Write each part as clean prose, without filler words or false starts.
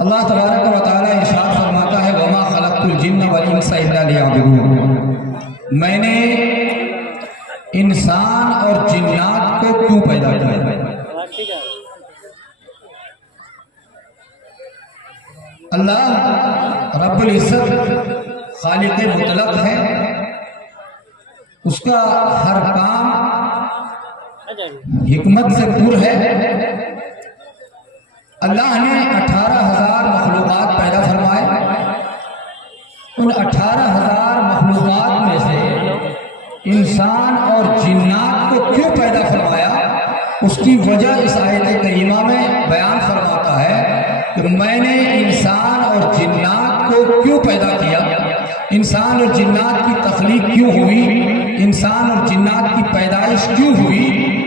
اللہ تبارک و تعالیٰ ارشاد فرماتا ہے وما خلقت الجن والانس الا لیعبدون، میں نے انسان اور جنات کو کیوں پیدا کیا؟ اللہ رب العزت خالق مطلق ہے، اس کا ہر کام حکمت سے پور ہے۔ اللہ نے 18,000 مخلوقات پیدا فرمائے، ان 18,000 مخلوقات میں سے انسان اور جنات کو کیوں پیدا فرمایا، اس کی وجہ اس آیت کریمہ میں بیان فرماتا ہے کہ میں نے انسان اور جنات کو کیوں پیدا کیا، انسان اور جنات کی تخلیق کیوں ہوئی، انسان اور جنات کی پیدائش کیوں ہوئی۔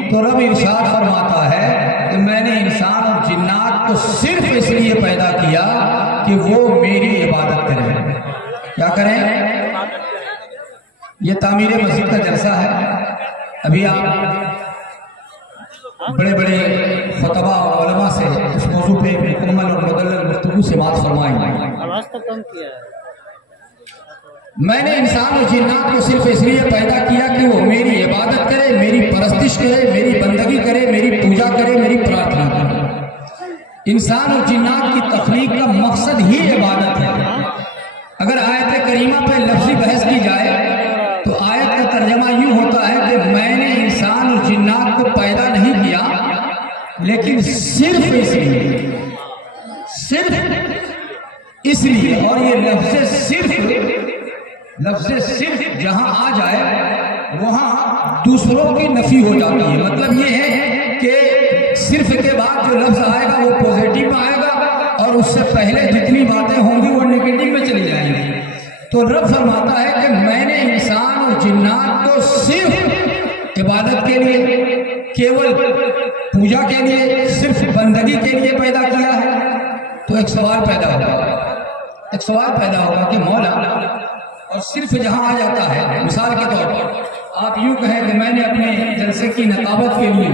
تو رب ارشاد فرماتا ہے کہ میں نے انسان اور جنات کو صرف اس لیے پیدا کیا کہ وہ میری عبادت کریں۔ کیا کریں؟ یہ تعمیر مسجد کا جلسہ ہے۔ ابھی آپ بڑے بڑے خطبہ اور علماء سے اس موضوع پہ مکمل اور مدلل گفتگو سے بات فرمائیں گے۔ میں نے انسان اور جنات کو صرف اس لیے پیدا کیا کہ وہ میری عبادت کرے، میری پرستش کرے، میری بندگی کرے، میری پوجا کرے، میری پرارتھنا کرے۔ انسان اور جنات کی تخلیق کا مقصد ہی عبادت ہے۔ اگر آیت کریمہ پہ لفظی بحث کی جائے تو آیت کا ترجمہ یوں ہوتا ہے کہ میں نے انسان اور جنات کو پیدا نہیں کیا لیکن صرف اس لیے، اور یہ لفظ صرف جہاں آ جائے وہاں دوسروں کی نفی ہو جاتی ہے۔ مطلب یہ ہے کہ صرف کے بعد جو لفظ آئے گا وہ پوزیٹو میں آئے گا اور اس سے پہلے جتنی باتیں ہوں گی وہ نیگیٹو میں چلی جائیں گی۔ تو رب فرماتا ہے کہ میں نے انسان اور جنات کو صرف عبادت کے لیے، کیول پوجا کے لیے، صرف بندگی کے لیے پیدا کیا ہے۔ تو ایک سوال پیدا ہوگا کہ مولا، اور صرف جہاں آ جاتا ہے، مثال کے طور پر آپ یوں کہیں کہ میں نے اپنے جلسے کی نقابت کے لیے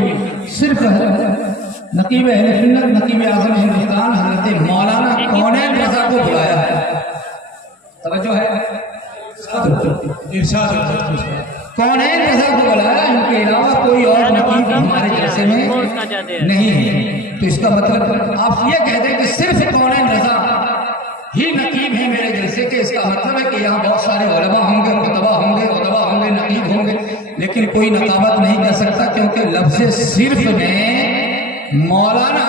صرف نقیب اہل سنت، نقیب اعظم ہندوستان حضرت مولانا کونین رضا کو بلایا ہے۔ توجہ ہے؟ کونین رضا کو بلایا، ان کے علاوہ کوئی اور نقیب ہمارے جلسے میں نہیں ہے۔ تو اس کا مطلب آپ یہ کہہ دیں کہ صرف کونین رضا ہی نقیب ہے میرے جلسے کے، اس کا مطلب ہے کہ یہاں بہت سارے علماء ہوں گے، خطبہ ہوں گے، نقیب ہوں گے، لیکن کوئی نقابت نہیں کر سکتا، کیونکہ لفظ صرف میں مولانا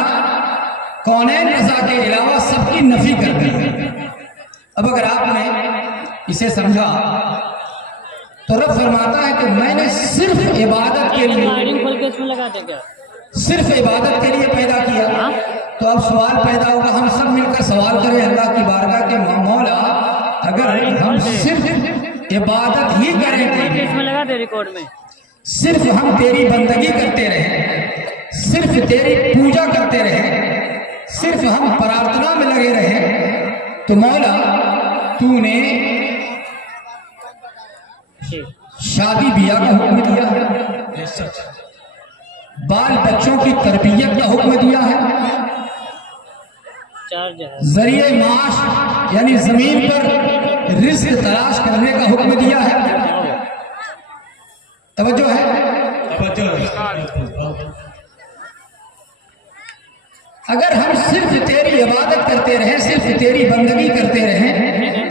کونین رضا کے علاوہ سب کی نفی کر دی ہے۔ اب اگر آپ نے اسے سمجھا تو رب فرماتا ہے کہ میں نے صرف عبادت کے لیے پیدا کیا۔ تو اب سوال پیدا ہوگا، ہم سب مل کر سوال کریں اللہ کی بارگاہ کے مولا، اگر ہم صرف عبادت ہی کریں، صرف ہم تیری بندگی کرتے رہیں، صرف تیری پوجا کرتے رہیں، صرف ہم پرارتھنا میں لگے رہیں، تو مولا تو نے شادی بیاہ کا حکم دیا ہے، بال بچوں کی تربیت کا حکم دیا ہے، ذریعہ معاش یعنی زمین پر رزق تلاش کرنے کا حکم دیا ہے۔ توجہ ہے؟ اگر ہم صرف تیری عبادت کرتے رہیں، صرف تیری بندگی کرتے رہیں،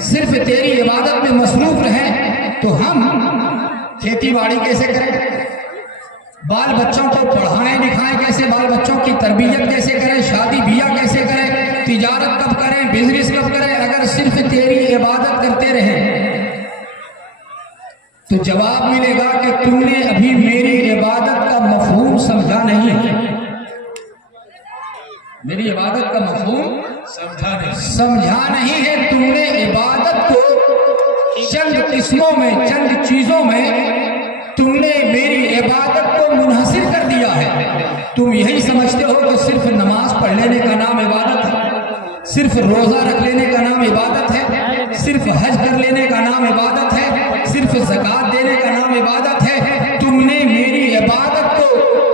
صرف تیری عبادت میں مصروف رہیں، تو ہم کھیتی باڑی کیسے کریں، بال بچوں کو پڑھائیں لکھائیں کیسے، بال بچوں کی تربیت کیسے کریں، شادی بیاہ کیسے کریں، تجارت کب کریں، بزنس کب کریں، اگر صرف تیری عبادت کرتے رہیں تو جواب ملے گا کہ تم نے ابھی میری عبادت کا مفہوم سمجھا نہیں ہے۔ میری عبادت کا مفہوم سمجھا نہیں ہے، تم نے عبادت کو چند قسموں میں، چند چیزوں میں تم نے میری عبادت کو منحصر کر دیا ہے۔ تم یہی سمجھتے ہو کہ صرف نماز پڑھ لینے کا نام عبادت ہے، صرف روزہ رکھ لینے کا نام عبادت ہے، صرف حج کر لینے کا نام عبادت ہے، صرف زکوٰۃ دینے کا نام عبادت ہے۔ تم نے میری عبادت کو